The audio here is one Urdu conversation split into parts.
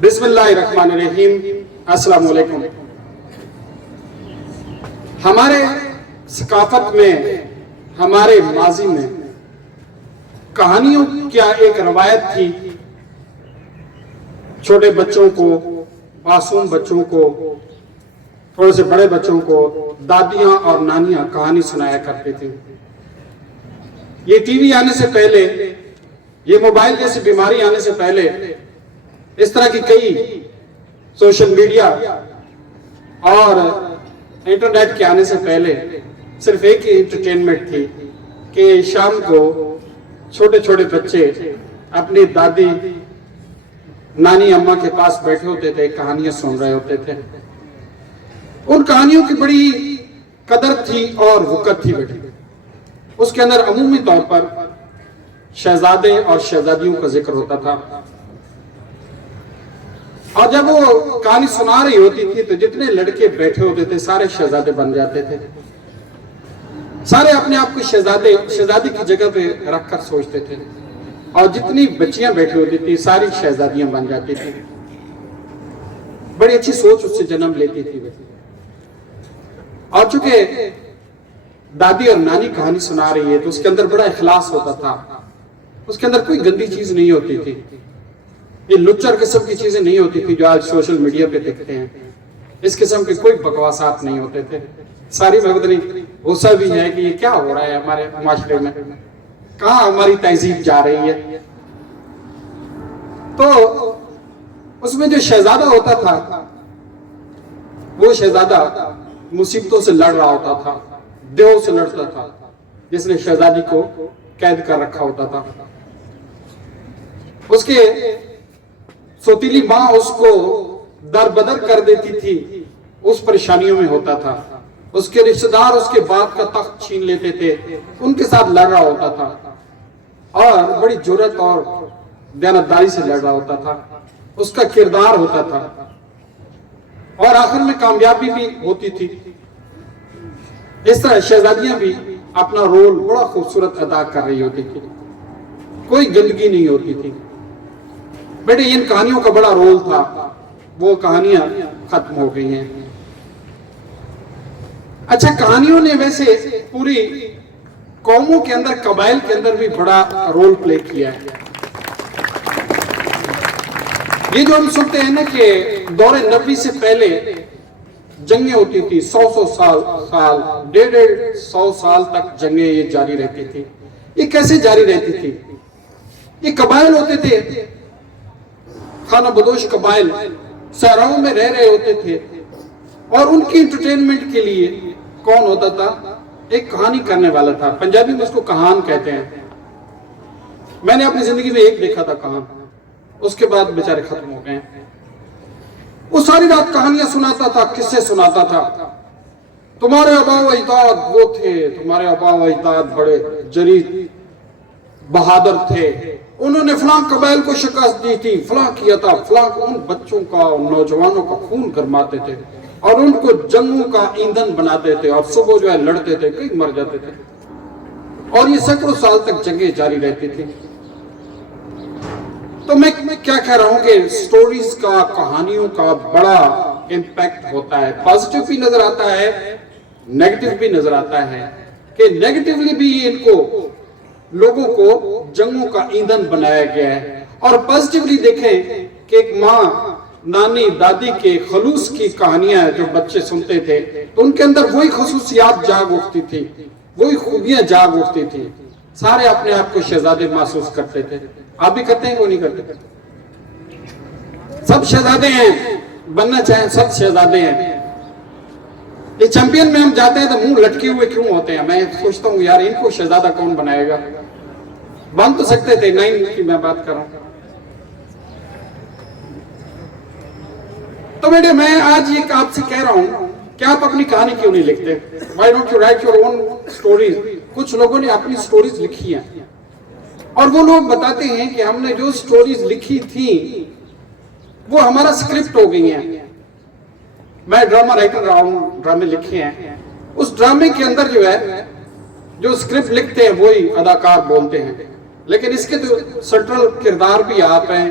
بسم اللہ الرحمن الرحیم. السلام علیکم. ہمارے ثقافت میں، ہمارے ماضی میں کہانیوں کیا ایک روایت تھی. چھوٹے بچوں کو، معصوم بچوں کو، تھوڑے سے بڑے بچوں کو دادیاں اور نانیاں کہانی سنایا کرتے تھے. یہ ٹی وی آنے سے پہلے، یہ موبائل جیسی بیماری آنے سے پہلے، اس طرح کی کئی سوشل میڈیا اور انٹرنیٹ کے آنے سے پہلے صرف ایک ہی انٹرٹینمنٹ تھی کہ شام کو چھوٹے چھوٹے بچے اپنی دادی نانی اماں کے پاس بیٹھے ہوتے تھے، کہانیاں سن رہے ہوتے تھے. ان کہانیوں کی بڑی قدر تھی اور وقت تھی بیٹی. اس کے اندر عمومی طور پر شہزادے اور شہزادیوں کا ذکر ہوتا تھا، اور جب وہ کہانی سنا رہی ہوتی تھی تو جتنے لڑکے بیٹھے ہوتے تھے سارے شہزادے بن جاتے تھے. سارے اپنے آپ کو شہزادی کی جگہ پہ رکھ کر سوچتے تھے، اور جتنی بچیاں بیٹھی ہوتی تھی ساری شہزادیاں بن جاتی تھی. بڑی اچھی سوچ اس سے جنم لیتی تھی. اور چونکہ دادی اور نانی کہانی سنا رہی ہے تو اس کے اندر بڑا اخلاص ہوتا تھا. اس کے اندر کوئی گندی چیز نہیں ہوتی تھی، یہ لچر قسم کی چیزیں نہیں ہوتی تھی جو آج سوشل میڈیا پہ دکھتے ہیں. اس قسم کے کوئی بکواسات نہیں ہوتے تھے. ساری بھگتنی غصہ بھی ہے کہ یہ کیا ہو رہا ہے ہمارے معاشرے میں، کہاں ہماری تہذیب جا رہی ہے. تو اس میں جو شہزادہ ہوتا تھا وہ شہزادہ مصیبتوں سے لڑ رہا ہوتا تھا، دیو سے لڑتا تھا جس نے شہزادی کو قید کر رکھا ہوتا تھا. اس کے سوتیلی ماں اس کو در بدر کر دیتی تھی، اس پریشانیوں میں ہوتا تھا. اس کے رشتہ دار اس کے باپ کا تخت چھین لیتے تھے، ان کے ساتھ لڑ رہا ہوتا تھا اور بڑی جرأت اور دیانتداری سے لڑ رہا ہوتا تھا. اس کا کردار ہوتا تھا اور آخر میں کامیابی بھی ہوتی تھی. اس طرح شہزادیاں بھی اپنا رول بڑا خوبصورت ادا کر رہی ہوتی تھی، کوئی گندگی نہیں ہوتی تھی. بیٹے ان کہانیوں کا بڑا رول تھا، وہ کہانیاں ختم ہو گئی ہیں. اچھا، کہانیوں نے ویسے پوری قوموں کے اندر، قبائل کے اندر بھی بڑا رول پلے کیا ہے. یہ جو ہم سنتے ہیں نا کہ دور نبوی سے پہلے جنگیں ہوتی تھی، 100 سال 150 سال تک جنگیں یہ جاری رہتی تھی. یہ کیسے جاری رہتی تھی؟ یہ قبائل ہوتے تھے، خانہ بدوش قبائل صحراؤں میں رہ رہے ہوتے تھے، اور ان کی انٹرٹینمنٹ کے لیے کون ہوتا تھا؟ ایک کہانی کرنے والا تھا. پنجابی میں اس کو کہان کہتے ہیں. میں نے اپنی زندگی میں ایک دیکھا تھا کہان، اس کے بعد بیچارے ختم ہو گئے. وہ ساری رات کہانیاں سناتا تھا، قصے سناتا تھا. تمہارے آبا و اجداد وہ تھے، تمہارے آبا و اجداد بڑے جریح بہادر تھے، انہوں نے فلاں قبائل کو شکست دی تھی، فلاں کیا تھا، فلاں. ان بچوں کا، ان نوجوانوں کا خون گرماتے تھے اور ان کو جنگوں کا ایندھن بناتے تھے، اور صبح جو ہے لڑتے تھے، کئی مر جاتے تھے، اور یہ سینکڑوں سال تک جنگیں جاری رہتی تھی. تو میں کیا کہہ رہا ہوں کہ سٹوریز کا، کہانیوں کا بڑا امپیکٹ ہوتا ہے. پازیٹیو بھی نظر آتا ہے، نیگیٹیو بھی نظر آتا ہے کہ نیگیٹیولی بھی ان کو، لوگوں کو جنگوں کا ایندھن بنایا گیا ہے. اور پازیٹیولی دیکھیں کہ ایک ماں، نانی، دادی کے خلوص کی کہانیاں جو بچے سنتے تھے تو ان کے اندر وہی خصوصیات جاگ اٹھتی تھی، وہی خوبیاں جاگ اٹھتی تھی. سارے اپنے آپ کو شہزادے محسوس کرتے تھے. آپ بھی کرتے ہیں، کوئی نہیں کرتے؟ سب شہزادے ہیں، بننا چاہیں سب شہزادے ہیں. یہ چیمپئن میں ہم جاتے ہیں تو منہ لٹکے ہوئے کیوں ہوتے ہیں؟ میں سوچتا ہوں یار ان کو شہزادہ کون بنائے گا؟ بن تو سکتے تھے. 9 کی میں بات کر رہا ہوں. تو بیٹے میں آج یہ آپ سے کہہ رہا ہوں کہ آپ اپنی کہانی کیوں نہیں لکھتے؟ Why don't you write your own stories? کچھ لوگوں نے اپنی سٹوریز لکھی ہیں اور وہ لوگ بتاتے ہیں کہ ہم نے جو سٹوریز لکھی تھیں وہ ہمارا سکرپٹ ہو گئی ہیں. میں ڈرامہ رائٹر رہا ہوں، ڈرامے لکھے ہیں. اس ڈرامے کے اندر جو ہے جو سکرپٹ لکھتے ہیں وہی اداکار بولتے ہیں، لیکن اس کے تو سنٹرل کردار بھی آپ ہیں،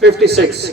56,